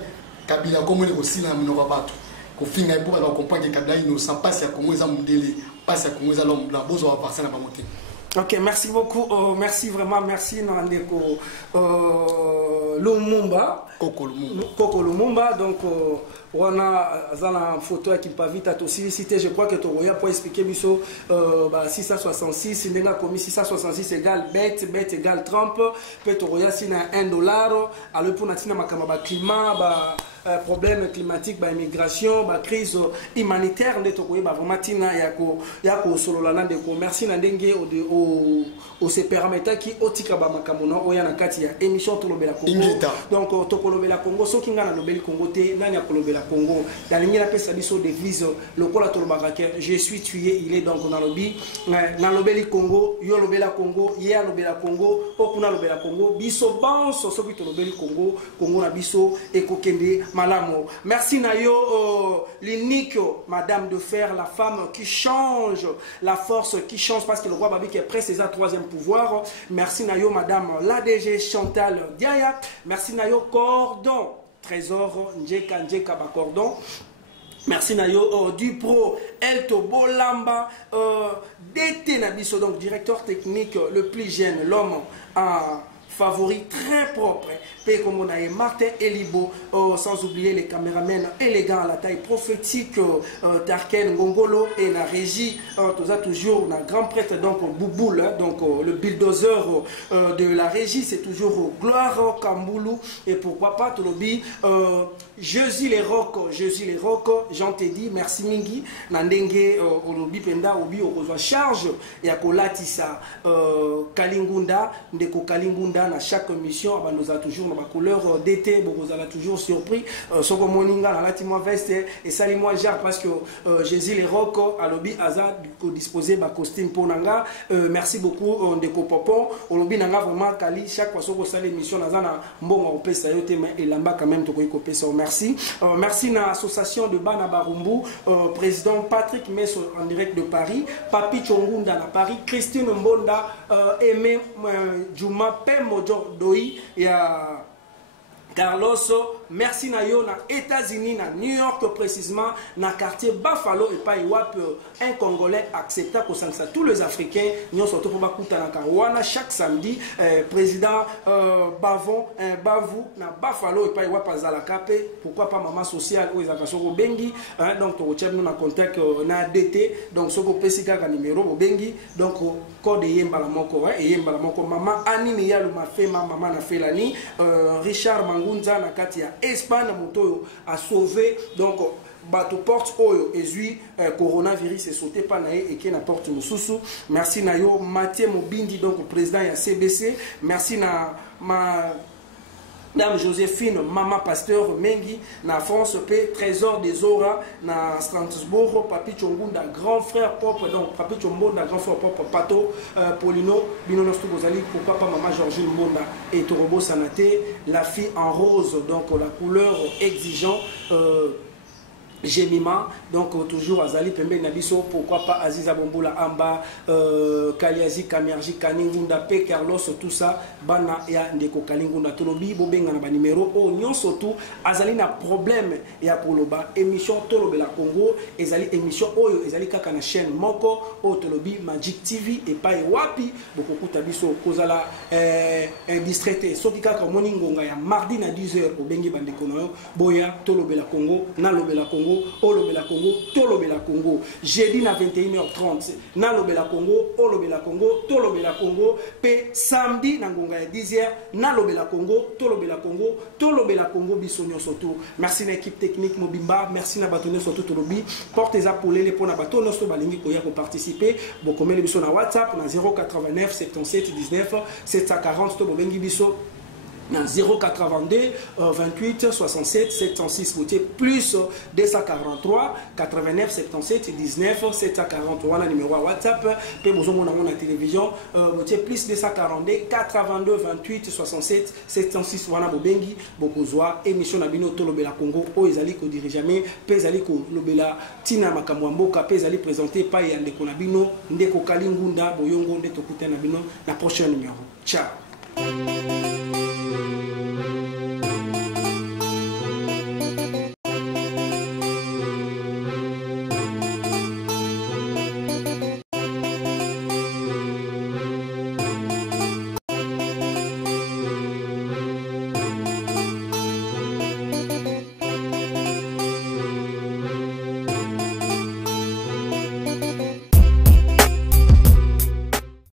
Kabila comme le aussi na mnoba bato ko finga pour comprendre que Kabila innocent passe à Congo za mondele passe à Congo za l'homme blanc bozo va passer na bamoté. Ok, merci beaucoup. Merci vraiment, merci Nandeko Lumumba. Koko Lumumba. Donc, on a une photo qui peut vite à aussi citer. Je crois que tu pour expliquer 666, il a commis 666 égale bête égale Trump. Peut-être si $1. Alors pour natina makamba climat, problème climatique, immigration, crise humanitaire, on est vraiment tina yako solo la nandeko. Merci Nandenge au se permettre qui otika ba makamono oyana kati ya émission to lobela Congo. Donc to lobela Congo so kinga na lobeli Congo te nani akolobela Congo. Dans les la pesa biso devise lokola to lobaka je suis tué il est donc na lobi na lobeli Congo yo lobela Congo ye lobela Congo okuna lobela Congo biso banso so ki to lobeli Congo Congo na biso ekokende malamo. Merci Nayo l'unique madame de fer, la femme qui change, la force qui change parce que le roi Babi qui est prêt c'est sa troisième pouvoir. Merci Nayo madame l'ADG Chantal Diaya. Merci Nayo Cordon Trésor Njeka Cordon. Merci Nayo Dupro Elto Bolamba DT Nabiso donc directeur technique le plus jeune l'homme en favoris très propres. P comme on a Martin Elibo, sans oublier les caméramens élégants à la taille prophétique, Tarken Ngongolo et la régie, tout ça toujours un grand prêtre donc Bouboul, donc le bulldozer de la régie, c'est toujours Gloire Kamboulou et pourquoi pas Tolobi, Jésus les rocs, j'en t'ai dit, merci Mingi, Nandenge Olobi Penda Obi Okozwa charge et à Kolatisa Kalingunda, Ndeko Kalingunda na chaque mission, nous a toujours ma couleur d'été, vous allez toujours surpris, Soko Moninga na Latima veste et salimoi Jacques parce que Jésus les rocs à Lobi Azad disposer ma costume pour Nanga, merci beaucoup Ndeko Popon, Olobi Nanga vraiment Kali, chaque fois que ça l'émission Nazana Mbonga Opesa Yote mais et Lamba quand même Toko Kopesa. Merci. Merci à l'association de Bana Barumbu, président Patrick Messo en direct de Paris, Papi Chongunda à Paris, Christine Mbonda, Aimé Juma Pemojo Doi, et Carlos, merci na yo na États-Unis, na New York précisément, na quartier Buffalo et pas un Congolais accepta que ça tous les Africains, nous sommes pour bakuta na Kawana chaque samedi, président Bavon, Bavou na Buffalo et pas Zalakape, pourquoi pas maman sociale ou Izakasoko Bengi, donc tu nous na contact na DT, donc soko pesika ka numéro Bengi, donc code yemba la moko et yemba la moko maman Annie Niyalu ma fait maman na Felani, Richard Mangunza na Katia Espagne moto a sauvé donc bateau porte oyo ezui coronavirus et sauté pas naé et qui na porte mususu. Merci na yo Mathieu Mobindi donc président ya CBC. Merci na Dame Joséphine, Maman Pasteur Mengi, na France P, Trésor des Ora, na Strasbourg, Papi Chongunda, grand frère propre, donc Papi Chongunda, grand frère propre, Pato, Polino, Bino Nosto Bozali, pourquoi pas Maman Georgine Monda et Torobo Sanate, la fille en rose, donc la couleur exigeant. Gemima, donc toujours Azali Pembe Nabiso, pourquoi pas Aziza Bombola Amba, Kaliazi Kamerji, Kaningunda, P. Carlos, tout ça, Bana ya Ndeko Kalingunda, Tolobi, Bobenga na numéro, oh, nyon surtout, Azali na problème, ya Poloba, émission Tolobe la Congo, Ezali émission Oyo, Ezali Kaka na chaîne Moko, oh Tolobi, Magic TV, et pas Wapi, beaucoup Tabiso, Kozala, distraité, Soki Kaka Moningonga, ya mardi na 10h, au Bengi Bandekono, Boya, Tolobe la Congo, Nalobe la Congo, Olobela Congo, Tolobela Congo. Jeudi na 21h30, Nalobela Congo, Olobela Congo, Tolobela Congo. Pe samedi na ngonga ya 10h, Nalobela Congo, Tolobela Congo, Tolobela Congo bisonyo surtout. Merci à l'équipe technique Mobimba, merci na batonné surtout Tolobi. Portez appelés les pour na bateau nosto balingi koya pour participer. Bon comme les biso na WhatsApp na 089 77 19 740 to bobengi biso. 082 28 67 706 plus 243 89 77 19 743 la numéro WhatsApp pe besoin mon la télévision plus 242 82 28 67 706 wana bobengi bokozwa émission na bino Tolobela Congo o ezali ko dirigeamé pe ezali ko lobela tina makambo mboka pe ezali présenté pa ya ndeko na bino Ndeko Kalingunda boyongo nde tokutana bino na prochaine numéro. Ciao.